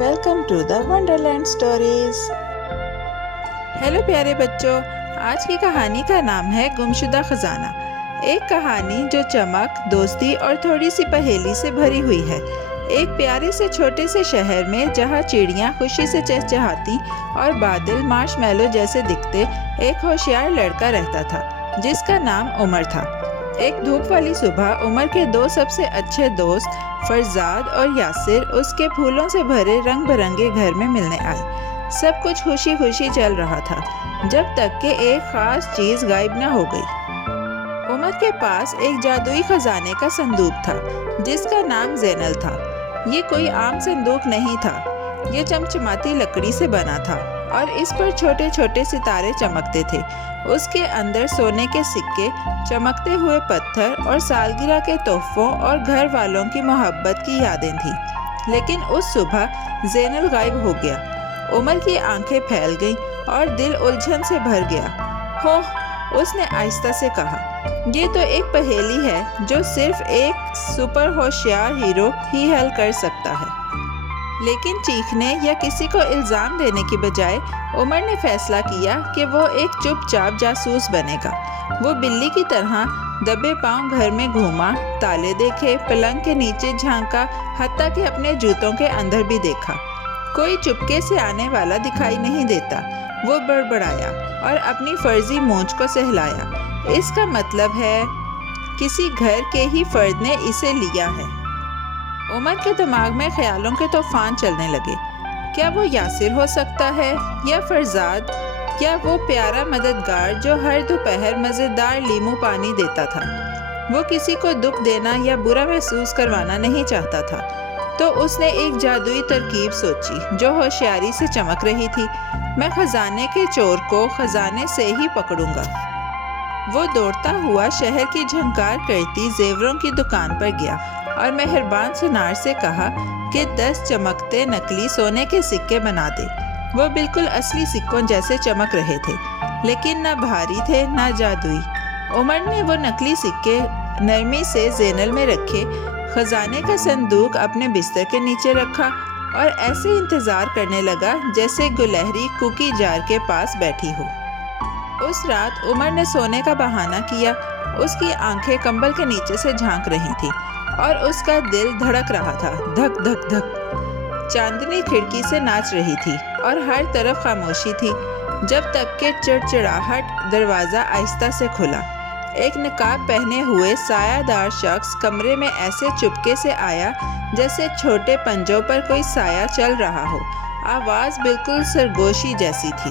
Welcome to the Wonderland stories. Hello پیارے بچوں، آج کی کہانی کا نام ہے گمشدہ خزانہ۔ ایک کہانی جو چمک، دوستی اور تھوڑی سی پہیلی سے بھری ہوئی ہے۔ ایک پیارے سے چھوٹے سے شہر میں جہاں چڑیاں خوشی سے چہچہاتی اور بادل مارش میلو جیسے دکھتے، ایک ہوشیار لڑکا رہتا تھا جس کا نام عمر تھا۔ ایک دھوپ والی صبح عمر کے دو سب سے اچھے دوست فرزاد اور یاسر اس کے پھولوں سے بھرے رنگ برنگے گھر میں ملنے آئے۔ سب کچھ خوشی خوشی چل رہا تھا جب تک کہ ایک خاص چیز غائب نہ ہو گئی۔ عمر کے پاس ایک جادوئی خزانے کا صندوق تھا جس کا نام زینل تھا۔ یہ کوئی عام صندوق نہیں تھا، یہ چمچماتی لکڑی سے بنا تھا اور اس پر چھوٹے چھوٹے ستارے چمکتے تھے۔ اس کے اندر سونے کے سکے، چمکتے ہوئے پتھر اور سالگرہ کے تحفوں اور گھر والوں کی محبت کی یادیں تھیں۔ لیکن اس صبح زینل غائب ہو گیا۔ عمر کی آنکھیں پھیل گئیں اور دل الجھن سے بھر گیا۔ ہو، اس نے آہستہ سے کہا، یہ تو ایک پہیلی ہے جو صرف ایک سپر ہوشیار ہیرو ہی حل کر سکتا ہے۔ لیکن چیخنے یا کسی کو الزام دینے کی بجائے عمر نے فیصلہ کیا کہ وہ ایک چپ چاپ جاسوس بنے گا۔ وہ بلی کی طرح دبے پاؤں گھر میں گھوما، تالے دیکھے، پلنگ کے نیچے جھانکا، حتیٰ کہ اپنے جوتوں کے اندر بھی دیکھا۔ کوئی چپکے سے آنے والا دکھائی نہیں دیتا۔ وہ بڑبڑایا اور اپنی فرضی مونچھ کو سہلایا۔ اس کا مطلب ہے کسی گھر کے ہی فرد نے اسے لیا ہے۔ عمر کے دماغ میں خیالوں کے طوفان چلنے لگے۔ کیا وہ یاسر ہو سکتا ہے، یا فرزاد، یا وہ پیارا مددگار جو ہر دوپہر مزیدار لیمو پانی دیتا تھا؟ وہ کسی کو دکھ دینا یا برا محسوس کروانا نہیں چاہتا تھا۔ تو اس نے ایک جادوئی ترکیب سوچی جو ہوشیاری سے چمک رہی تھی۔ میں خزانے کے چور کو خزانے سے ہی پکڑوں گا۔ وہ دوڑتا ہوا شہر کی جھنکار کرتی زیوروں کی دکان پر گیا اور مہربان سنار سے کہا کہ 10 چمکتے نکلی سونے کے سکے بنا دے۔ وہ بالکل اصلی سکوں جیسے چمک رہے تھے، لیکن نہ بھاری تھے نہ جادوئی۔ عمر نے وہ نکلی سکے نرمی سے زینل میں رکھے، خزانے کا صندوق اپنے بستر کے نیچے رکھا اور ایسے انتظار کرنے لگا جیسے گلہری کوکی جار کے پاس بیٹھی ہو۔ اس رات عمر نے سونے کا بہانہ کیا۔ اس کی آنکھیں کمبل کے نیچے سے جھانک رہی تھیں اور اس کا دل دھڑک رہا تھا، دھک دھک دھک۔ چاندنی کھڑکی سے ناچ رہی تھی اور ہر طرف خاموشی تھی، جب تک کہ چڑچڑاہٹ دروازہ آہستہ سے کھلا۔ ایک نقاب پہنے ہوئے سایہ دار شخص کمرے میں ایسے چپکے سے آیا جیسے چھوٹے پنجوں پر کوئی سایہ چل رہا ہو۔ آواز بالکل سرگوشی جیسی تھی۔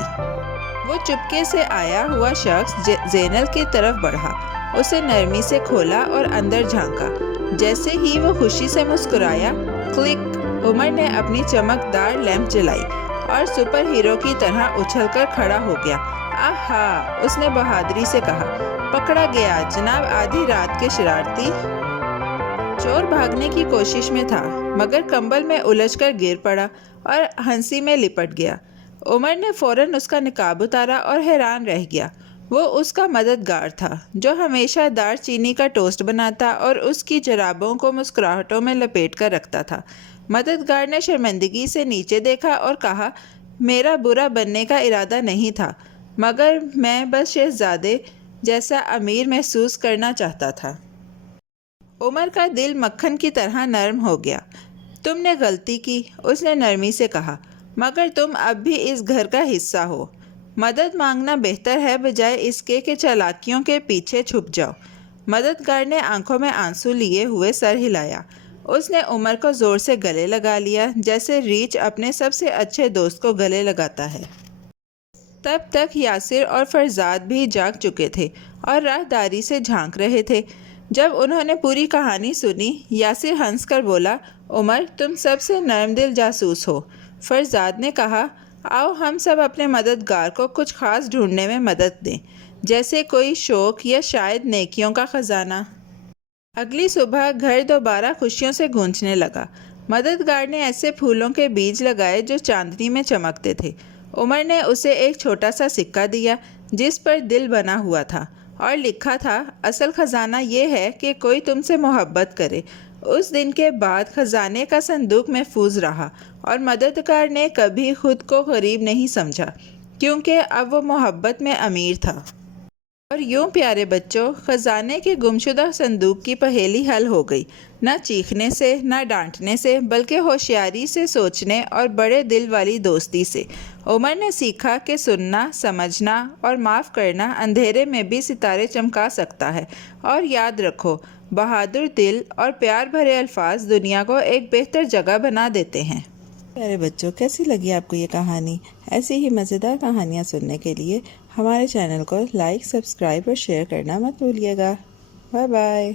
وہ چپکے سے آیا ہوا شخص زینل کی طرف بڑھا، اسے نرمی سے کھولا اور اندر جھانکا۔ جیسے ہی وہ خوشی سے مسکرایا، کلک، عمر نے اپنی چمکدار لیمپ جلائی اور سپر ہیرو کی طرح اچھل کر کھڑا ہو گیا۔ آہا، اس نے بہادری سے کہا، پکڑا گیا جناب آدھی رات کے شرارتی۔ چور بھاگنے کی کوشش میں تھا مگر کمبل میں الجھ کر گر پڑا اور ہنسی میں لپٹ گیا۔ عمر نے فوراً اس کا نقاب اتارا اور حیران رہ گیا۔ وہ اس کا مددگار تھا جو ہمیشہ دار چینی کا ٹوسٹ بناتا اور اس کی جرابوں کو مسکراہٹوں میں لپیٹ کر رکھتا تھا۔ مددگار نے شرمندگی سے نیچے دیکھا اور کہا، میرا برا بننے کا ارادہ نہیں تھا، مگر میں بس شہزادے جیسا امیر محسوس کرنا چاہتا تھا۔ عمر کا دل مکھن کی طرح نرم ہو گیا۔ تم نے غلطی کی، اس نے نرمی سے کہا، مگر تم اب بھی اس گھر کا حصہ ہو۔ مدد مانگنا بہتر ہے بجائے اس کے کہ چالاکیوں کے پیچھے چھپ جاؤ۔ مددگار نے آنکھوں میں آنسو لیے ہوئے سر ہلایا۔ اس نے عمر کو زور سے گلے لگا لیا جیسے ریچھ اپنے سب سے اچھے دوست کو گلے لگاتا ہے۔ تب تک یاسر اور فرزاد بھی جاگ چکے تھے اور راہداری سے جھانک رہے تھے۔ جب انہوں نے پوری کہانی سنی، یاسر ہنس کر بولا، عمر، تم سب سے نرم دل جاسوس ہو۔ فرزاد نے کہا، آؤ ہم سب اپنے مددگار کو کچھ خاص ڈھونڈنے میں مدد دیں، جیسے کوئی شوق یا شاید نیکیوں کا خزانہ۔ اگلی صبح گھر دوبارہ خوشیوں سے گونجنے لگا۔ مددگار نے ایسے پھولوں کے بیج لگائے جو چاندنی میں چمکتے تھے۔ عمر نے اسے ایک چھوٹا سا سکہ دیا جس پر دل بنا ہوا تھا اور لکھا تھا، اصل خزانہ یہ ہے کہ کوئی تم سے محبت کرے اس دن کے بعد خزانے کا صندوق محفوظ رہا اور مددگار نے کبھی خود کو غریب نہیں سمجھا، کیونکہ اب وہ محبت میں امیر تھا۔ اور یوں پیارے بچوں، خزانے کے گمشدہ صندوق کی پہیلی حل ہو گئی، نہ چیخنے سے، نہ ڈانٹنے سے، بلکہ ہوشیاری سے سوچنے اور بڑے دل والی دوستی سے۔ عمر نے سیکھا کہ سننا، سمجھنا اور معاف کرنا اندھیرے میں بھی ستارے چمکا سکتا ہے۔ اور یاد رکھو، بہادر دل اور پیار بھرے الفاظ دنیا کو ایک بہتر جگہ بنا دیتے ہیں۔ پیارے بچوں، کیسی لگی آپ کو یہ کہانی؟ ایسی ہی مزیدار کہانیاں سننے کے لیے ہمارے چینل کو لائک، سبسکرائب اور شیئر کرنا مت بھولیے گا۔ Bye bye.